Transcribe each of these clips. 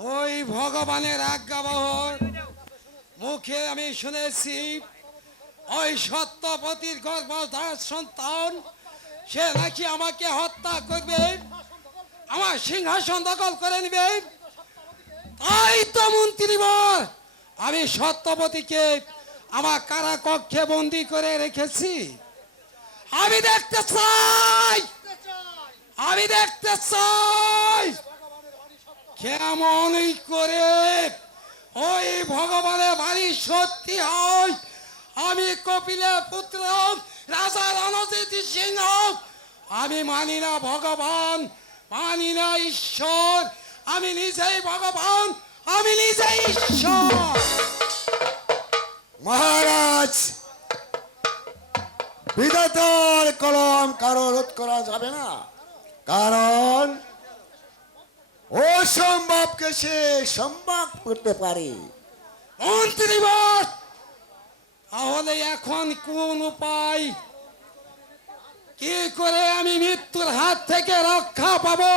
ওই ভগবানের আজ্ঞাবহ মুখে আমি শুনেছি ওই সত্যবতীর গর্ভধার সন্তান সে নাকি আমাকে হত্যা করবে, আমার সিংহাসন দখল করে নেবে। তাই তো মন্ত্রীবর আমি সত্যবতীকে আমার কারাকক্ষে বন্দি করে রেখেছি। আমি দেখতে চাই, আমি দেখতে চাই কেমন করে ওই ভগবানের বাড়ি সত্যি হয়। আমি কপিলের পুত্র রাজা রণজিৎ সিংহ, আমি মানি না ভগবান, মানি না ঈশ্বর, আমি নিজেই ভগবান, আমি নিজেই ঈশ্বর। মহারাজ, বিধাতার কলম কারো রোধ করা যাবে না, কারণ অসম্ভবকে সে সম্ভব করতে পারে। মন্ত্রীবর তাহলে এখন কোন উপায়, কি করে আমি মৃত্যুর হাত থেকে রক্ষা পাবো?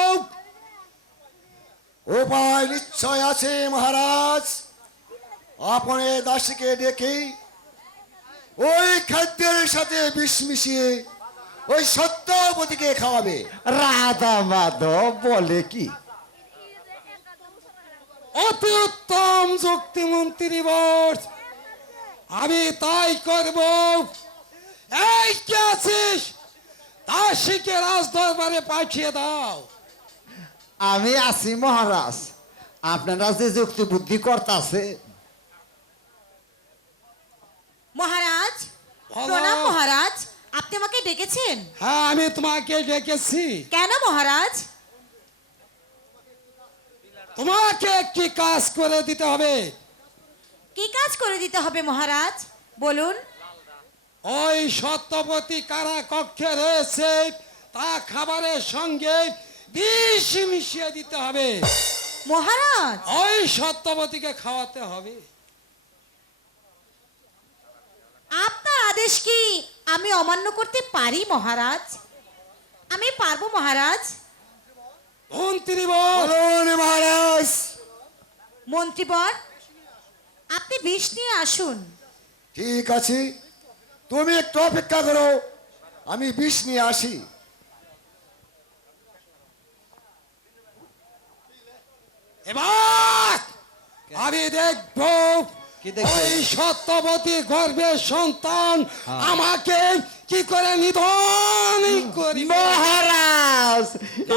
উপায় নিশ্চয় আছে মহারাজ। আপনি দাসীকে ডেকে ওই খাদ্যের সাথে বিষ মিশিয়ে ওই সত্যবতীকে খাওয়াবে। রাধা মাধব বলে কি? অতি উত্তম যুক্তি মন্ত্রীবর, আমি তাই করব। এই কে আছিস, দাসীকে রাজ দরবারে পাঠিয়ে দাও। আমি আছি মহারাজ, আপনারা যে যুক্তি বুদ্ধি করতেছে। মহারাজ বলো। প্রণাম মহারাজ, আপনি আমাকে ডেকেছেন? হ্যাঁ, আমি তোমাকে ডেকেছি। কেন মহারাজ? তোমাকে একটি কাজ করে দিতে হবে। কি কাজ করে দিতে হবে মহারাজ, বলুন। ওই সত্যবতী কারা কক্ষে রয়েছে, তা খাবারের সঙ্গে বিষ মিশিয়ে দিতে হবে। মহারাজ ওই সত্যবতীকে খাওয়াতে হবে। আপনার আদেশ কি আমি অমান্য করতে পারি মহারাজ? আমি পারবো মহারাজ। মন্ত্রীবর বলুন মহারাজ। মন্ত্রীবর আপনি বিষ নিয়ে আসুন। ঠিক আছে, তুমি একটু অপেক্ষা করো, আমি বিষ নিয়ে আসি। এবার আমি দেখবো কি দেখবে? ওই সত্যবতী গর্ভের সন্তান আমাকে কি করে নিধন করিবে। মহারাজ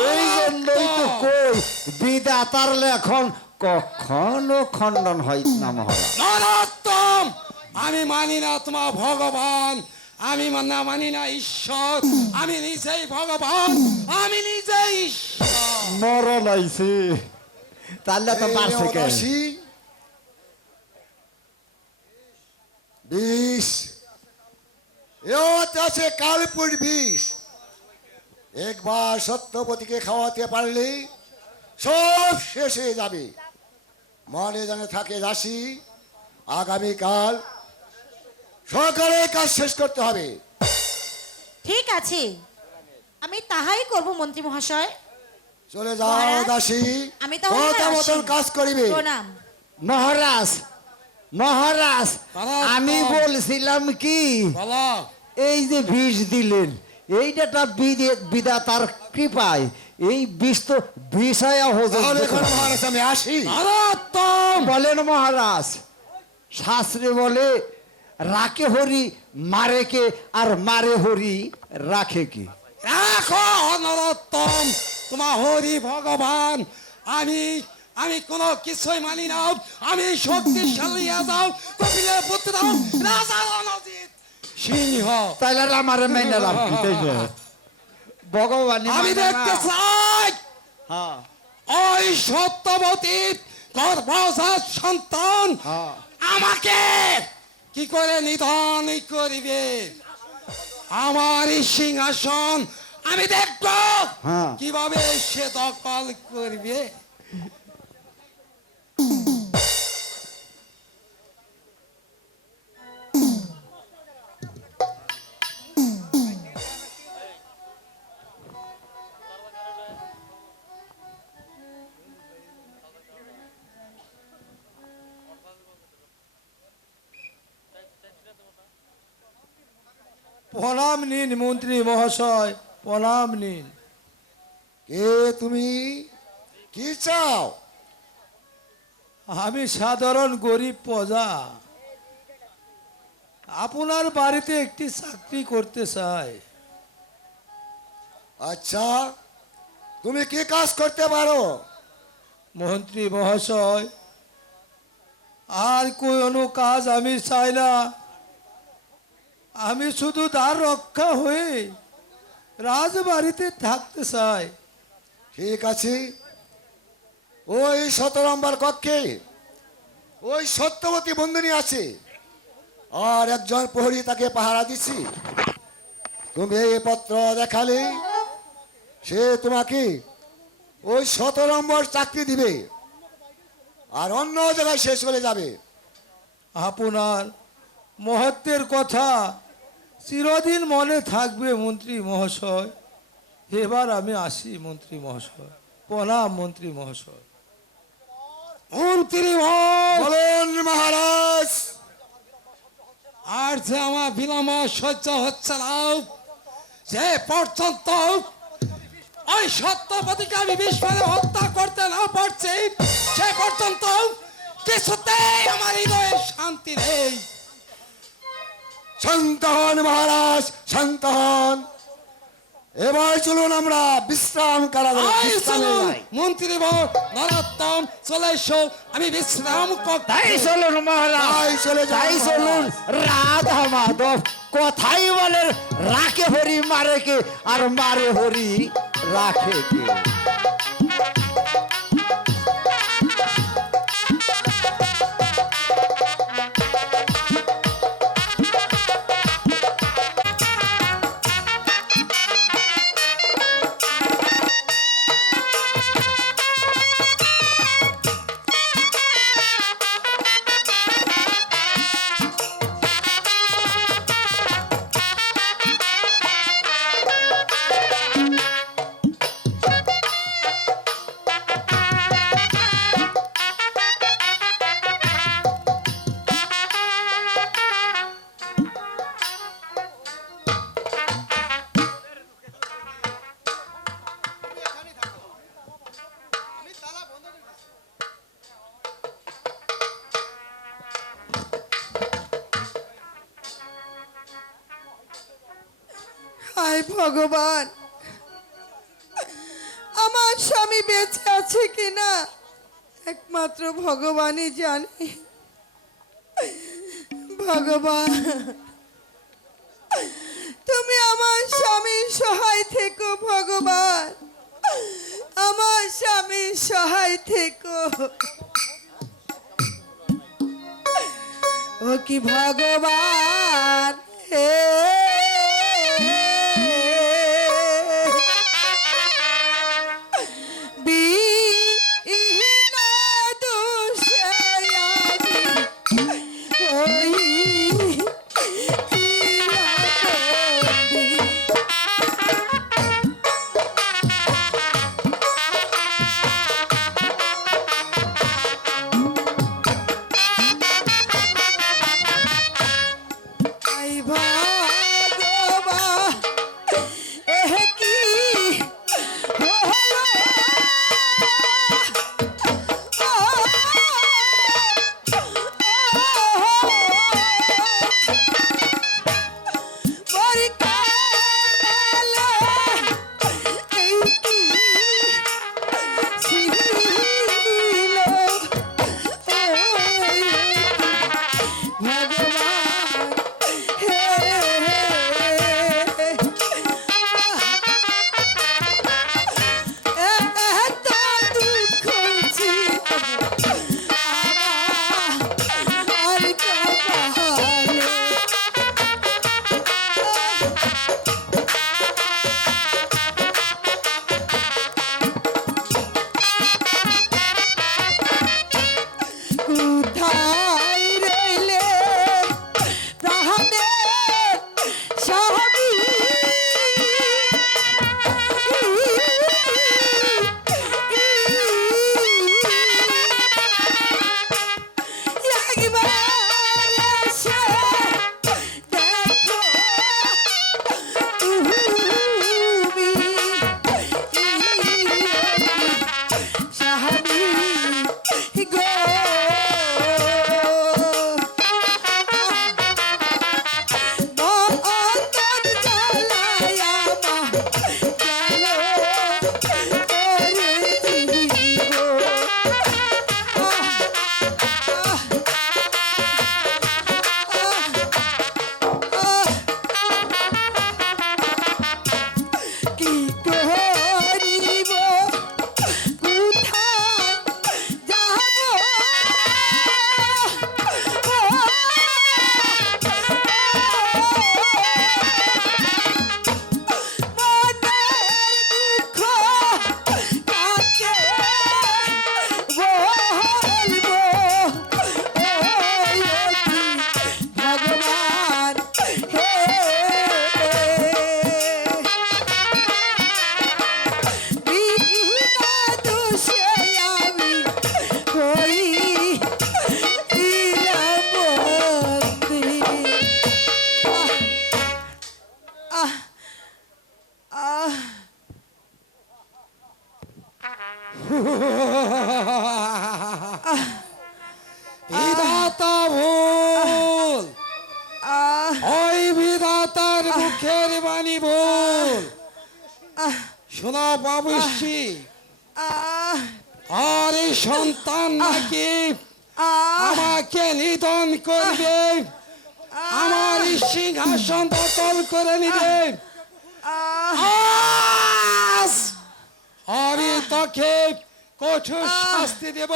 এই জন্যই তো কই বিধাতার লেখন কখনো খণ্ডন হয় না মহারাজ। নরোত্তম, আমি মানি না তোমার ভগবান, আমি মানি না ঈশ্বর, আমি নিজেই ভগবান, আমি নিজেই ঈশ্বর। মরণ আইছে তাহলে তো এই পারছে নাও কে? দাসী, বিষ এতে আছে কালপুর বিষ। একবার সত্যবতীকে খাওয়াতে পারলে সব শেষ হয়ে যাবে। মনে জানে থাকে দাসী, আগামীকাল সকালে কাজ শেষ করতে হবে। ঠিক আছে, আমি তাহাই করব মন্ত্রী মহাশয়। চলে যাও মহারাজ, দাসী, আমি তাহলে কথা এবার মতন আসি। কাজ করিবে। প্রণাম। মহারাজ মহারাজ তারা- আমি বলছিলাম কি, বলো। এই যে বিষ দিলেন এইটা বিধাতার কৃপায় এই বিষ তো বিষয়া তাহলে এখন হজম। মহারাজ আমি আসি। নরোত্তম, বলেন মহারাজ, শাস্ত্রে বলে রাখে হরি মারে কে, আর মারে হরি রাখে কি? রাখো নরোত্তম, তোমার হরি ভগবান, আমি আমি কোনো কিছুই মানি না। আমি শক্তিশালী যাও কপিলের পুত্র রাজা রণজিৎ সিংহ। তাইলে আর আমার মেনে লাভ কি, তাই না? ভগবান আমি দেখতে চাই হ্যাঁ ওই সত্যবতীর গর্ভজাত সন্তান হ্যাঁ আমাকে কি করে নিধন করিবে। আমার এই সিংহাসন আমি দেখব হ্যাঁ। কিভাবে সে দখল করবে। প্রণাম নিন মন্ত্রী মহাশয়, প্রণাম নিন। কে তুমি? কি চাও? আমি সাধারণ গরিব প্রজা, আপনার বাড়িতে একটি চাকরি করতে চাই। আচ্ছা, তুমি কি কাজ করতে পারো? মন্ত্রী মহাশয়, আর কোনো কাজ আমি চাই না। আমি শুধু দ্বার রক্ষা হয়ে রাজবাড়িতে থাকতে চাই। ঠিক আছে, ওই 17 নম্বর কক্ষে ওই সত্যবতী বন্ধুনি আছে, আর একজন প্রহরী তাকে পাহারা দিচ্ছি। তুমি এই পত্র দেখালে সে তোমাকে ওই 17 নম্বর চাকরি দিবে, আর অন্য জায়গায় সে চলে যাবে। আপনার মহত্বের কথা চিরদিন মনে থাকবে মন্ত্রী মহাশয়। এবার আমি আসি মন্ত্রী মহাশয়, প্রণাম মন্ত্রী মহাশয়। মন্ত্রী মহোদয়, বলুন মহারাজ। আর যে আমার বিলম্ব সহ্য হচ্ছে না, যে পর্যন্ত ওই সত্যপতিকে আমি বিস্ফোরণে হত্যা করতে না পারছি, সে পর্যন্ত কিছুতেই আমার হৃদয়ে শান্তি নেই। শান্ত হন মহারাজ, শান্ত হন। এবার চলুন আমরা বিশ্রাম কারাগারে আই বিশ্রামে চলুন, যাই। মন্ত্রী নরোত্তম, চলে এসো, আমি বিশ্রাম তাই কক্ষে। চলুন মহারাজ, তাই চলে যান তাই চলুন। রাধা মাধব কথাই বলে, রাখে হরি মারে কে, আর মারে হরি রাখে কে। হায় ভগবান, আমার স্বামী বেঁচে আছে কিনা একমাত্র ভগবানই জানে। ভগবান, তুমি আমার স্বামীর সহায় থেকো। ভগবান, আমার স্বামীর সহায় থেকো। ও কি ভগবান হে, বিহীনা দোষে আমি হইয়া বন্দী। আই ভাই বিধাতা ভুল, আহ ওই বিধাতার মুখের বাণী ভুল। শোনো বাবুশ্রী, আহ আর এই সন্তান নাকি আহ আমাকে নিধন করবে, আমার এই সিংহাসন দখল করে নিবে। আজ আমি তোকে কঠোর শাস্তি দেব।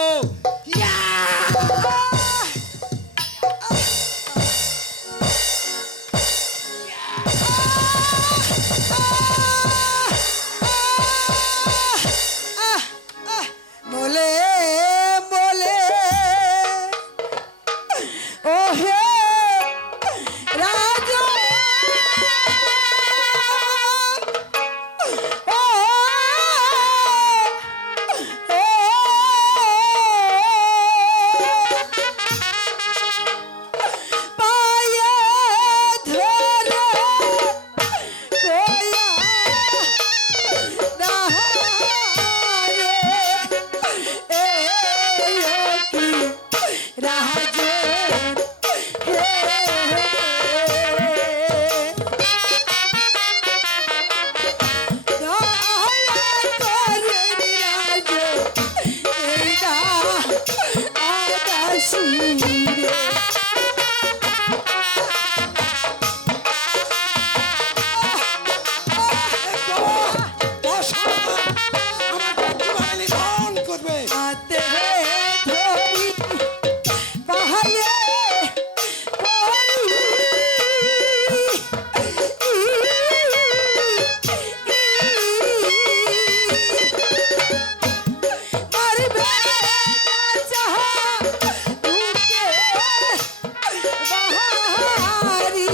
বলে বলে ও হে রাজা ও পায়ে ধরে কোয়া আমাকে কিভাবে নিধন করবে? হাতে ধরি পাহাড়ে পড়ি মারবে না চাহা বুকে বাহারি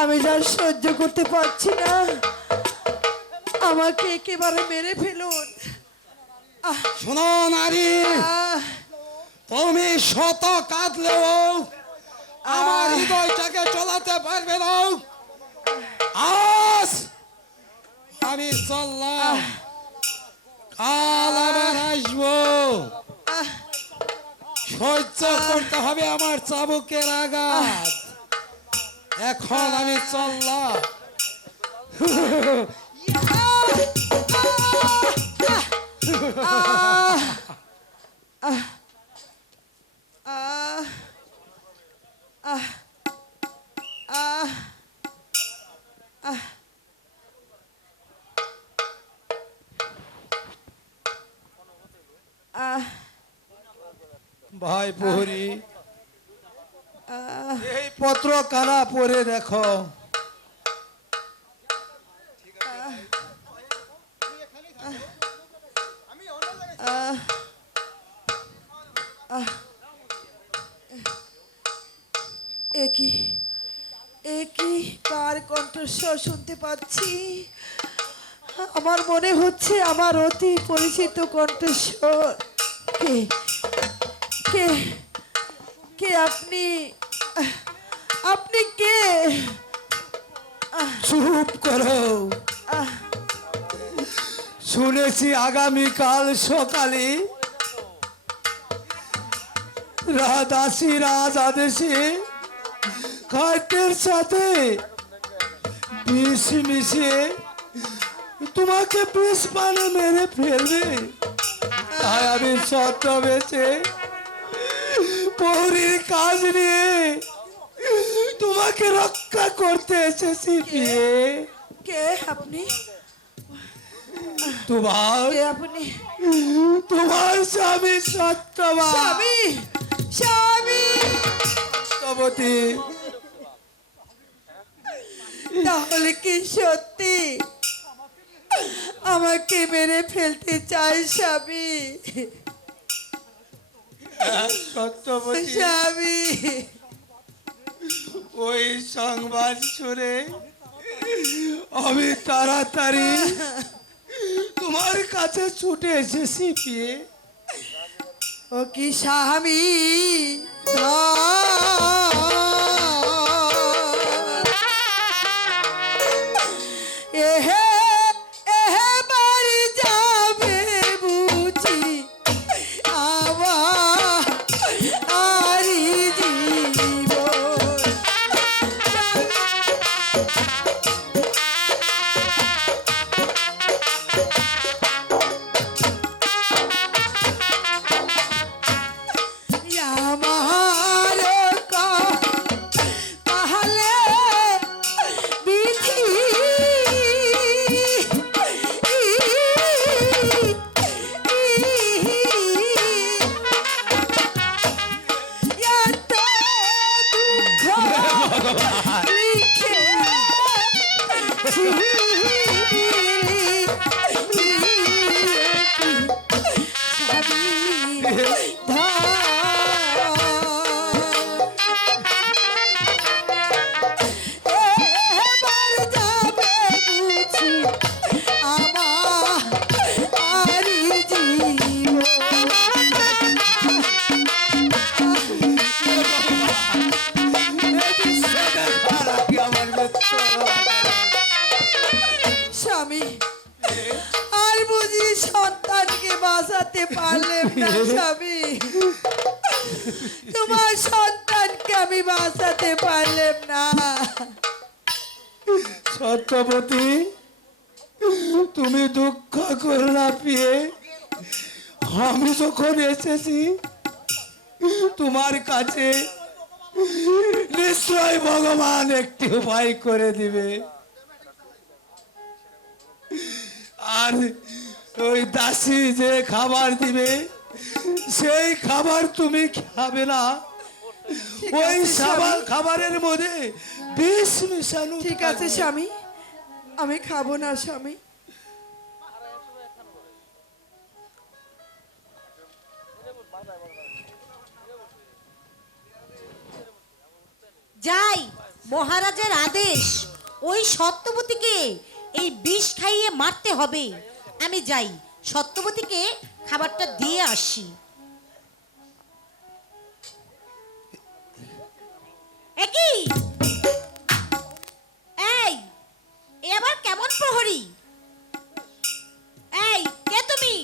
আমি যা সহ্য করতে পারছি না, আমাকে একেবারে মেরে ফেলুন। শোনো নারী, আহ, তুমি শত কাঁদলেও আমার হৃদয়টাকে চলাতে পারবে না। আজ আমি চললাম, কাল আবার আসবো। সহ্য করতে হবে আমার চাবুকের আঘাত। এখন আমি চললাম। আহ, আহ, আহ, আহ। আহ, ভাই প্রহরী, এই পত্র কারা পড়ে দেখো। একই একই কার কণ্ঠস্বর শুনতে পাচ্ছি? আমার মনে হচ্ছে আমার অতি পরিচিত কণ্ঠস্বর। কে কে কে আপনি? আপনি কে? চুপ করো। শুনেছি আগামীকাল সকালে দাসী রাজ আদেশে খাদ্যের সাথে বিষ মিশিয়ে তোমাকে বিষ পানে মেরে ফেলবে। তাই আমি ছদ্মবেশে প্রহরীর কাজ নিয়ে তোমাকে রক্ষা করতে এসেছি। বিয়ে কে আপনি? তোমার কে আপনি? তোমার স্বামী সত্যবান স্বামী স্বামী সত্যবতী। তাহলে কি সত্যি আমাকে মেরে ফেলতে চাই স্বামী? সত্যবতী, স্বামী, ওই সংবাদ শুনে আমি তাড়াতাড়ি তোমার কাছে ছুটে এসেছি পিয়ে। ও কি স্বামী, এহে এহে বাড়ি যাবে বুঝি আমার আরি জীবন। আমার তাহলে বিধি এত দুঃখ লিখে স্বামী, আর বুঝি সন্তানকে বাঁচাতে পারলেন না স্বামী? তোমার সন্তানকে আমি বাঁচাতে পারলাম না। সত্যবতী, তুমি দুঃখ করো না পিয়ে। আমি যখন এসেছি তোমার কাছে, নিশ্চয় ভগবান একটি উপায় করে দিবে। আর ওই দাসী যে খাবার দিবে, সেই খাবার তুমি খাবে না। ওই খাবারের মধ্যে বিষ মিশানো। ঠিক আছে স্বামী, আমি খাবো না স্বামী। যাই, মহারাজের আদেশ, ওই সত্যবতীকে এই বিষ খাইয়ে মারতে হবে। আমি যাই, সত্যবতীকে খাবারটা দিয়ে আসি। একই এই এ আবার কেমন প্রহরী? এই কে তুমি?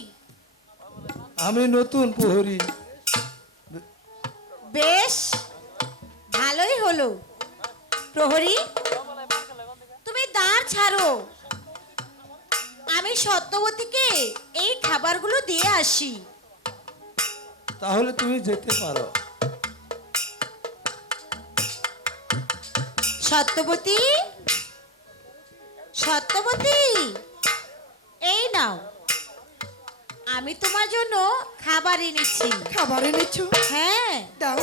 আমি নতুন প্রহরী। বেশ ভালোই হলো। প্রহরী, তুমি দ্বার ছাড়ো, আমি সত্যবতীকে এই খাবারগুলো দিয়ে আসি। তাহলে তুমি যেতে পারো। সত্যবতী, সত্যবতী, এই নাও, আমি তোমার জন্য খাবার এনেছি। খাবার এনেছো? হ্যাঁ। দাও,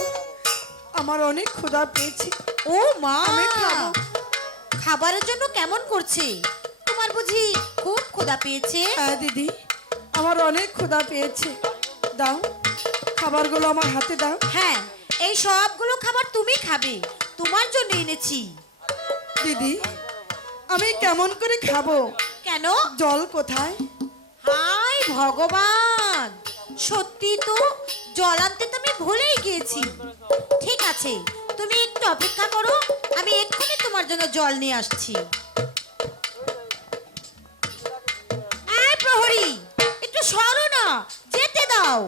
আমার অনেক ক্ষুধা পেয়েছি। ও মা, আমি খাবো। খাবারের জন্য কেমন করছে? তোমার বুঝি খুব ক্ষুধা পেয়েছে? হ্যাঁ দিদি, আমার অনেক ক্ষুধা পেয়েছে। দাও, খাবারগুলো আমার হাতে দাও। হ্যাঁ, এই সবগুলো খাবার তুমি খাবে, তোমার জন্য এনেছি। দিদি, আমি কেমন করে খাবো? কেন? জল কোথায়? হায় ভগবান, সত্যি তো জল আনতে তো আমি ভুলেই গিয়েছি। ঠিক আছে, তুমি একটু অপেক্ষা করো, আমি এক্ষুনি তোমার জন্য জল নিয়ে আসছি। এই প্রহরী, একটু সরো না, যেতে দাও।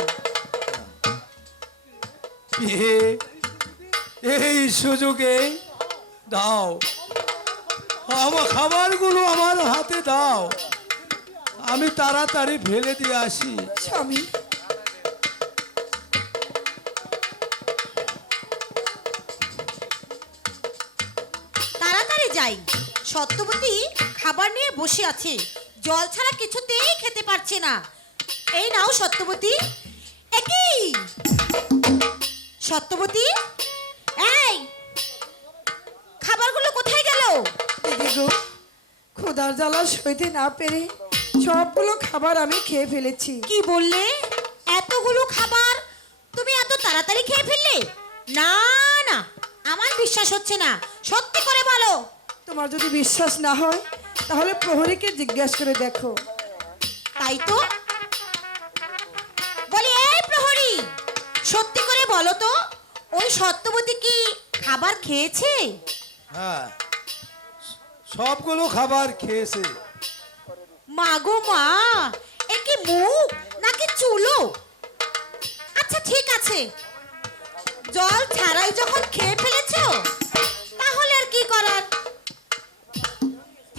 এই সুযোগে দাও, আমার খাবারগুলো আমার হাতে দাও, আমি তাড়াতাড়ি ফেলে দিয়ে আসি। স্বামী, তাড়াতাড়ি যাই। সত্যবতী খাবার নিয়ে বসে আছে, জল ছাড়া কিছুতেই খেতে পারছে না। এই নাও সত্যবতী। একই সত্যবতী, এই খাবারগুলো কোথায় গেল? দিদি গো, ক্ষুধার জ্বালা সইতে না পেরে সবগুলো খাবার আমি খেয়ে ফেলেছি। কি বললে? এতগুলো খাবার তুমি এত তাড়াতাড়ি খেয়ে ফেললে? না না, আমার বিশ্বাস হচ্ছে না, সত্যি করে বলো। তোমার যদি বিশ্বাস না হয় তাহলে প্রহরীকে জিজ্ঞাসা করে দেখো। তাই তো বলি, এই প্রহরী, সত্যি করে বলো তো, ওই সত্যবতী কি খাবার খেয়েছে? হ্যাঁ, সবগুলো খাবার খেয়েছে। মা গো মা, এ কি মুখ নাকি চুলো? আচ্ছা ঠিক আছে, জল ছাড়াই যখন খেয়ে ফেলেছো তাহলে আর কি করার।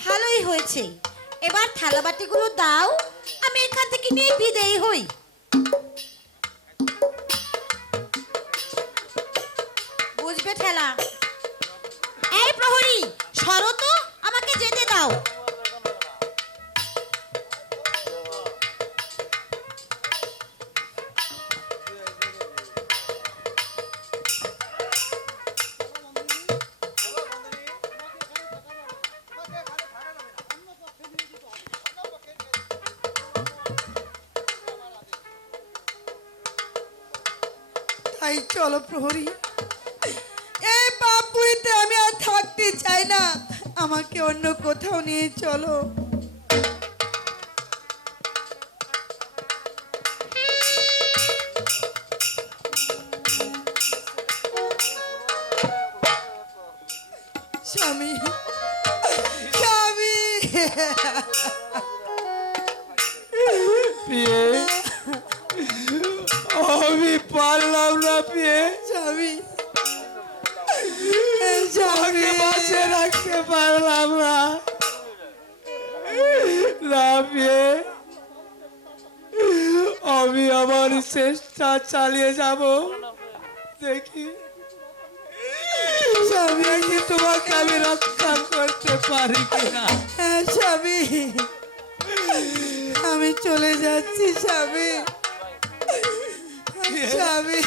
ভালোই হয়েছে, এবার থালা বাটিগুলো দাও, আমি এখান থেকে নিয়ে বিদেয় হই। বুঝবে ঠেলা। এই প্রহরী, সরো তো, আমাকে যেতে দাও। তাই চলো প্রহরী, এই পাপুরিতে আমি আর থাকতে চাই না, আমাকে অন্য কোথাও নিয়ে চলো। স্বামী, স্বামী, পিয়ে, আমি পারলাম না পিয়ে, স্বামী, আমাকে বাঁচিয়ে রাখতে পারলাম না। না পিয়ে, আমি আমার চেষ্টা চালিয়ে যাব, দেখি দেখি তোমাকে আমি রক্ষা করতে পারি কিনা। হ্যাঁ স্বামী, আমি চলে যাচ্ছি স্বামী, স্বামী।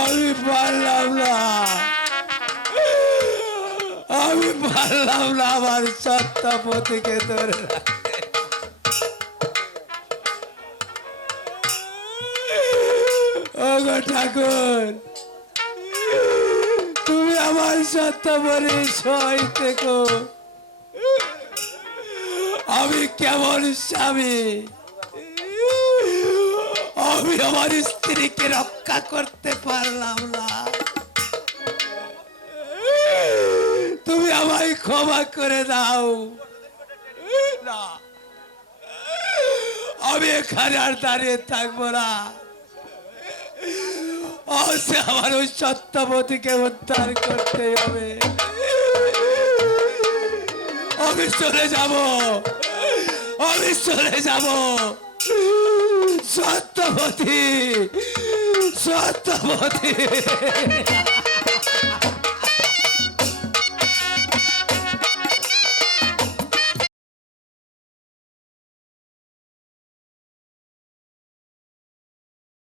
আমি পারলাম না, আমি পারলাম না আমার সত্যপতিকে ধরে রাখতে। ওগো ঠাকুর, তুমি আমার সত্যপতি সই থেকো। আমি কেমন স্বামী, আমি আমার স্ত্রীকে রক্ষা করতে পারলাম না। তুমি আমায় ক্ষমা করে দাও না, আমি এখানে আর দাঁড়িয়ে থাকবো না। আমার ওই সত্যবতীকে উদ্ধার করতে হবে। আমি চলে যাব, আমি চলে যাব। সত্যবতী, সত্যবতী।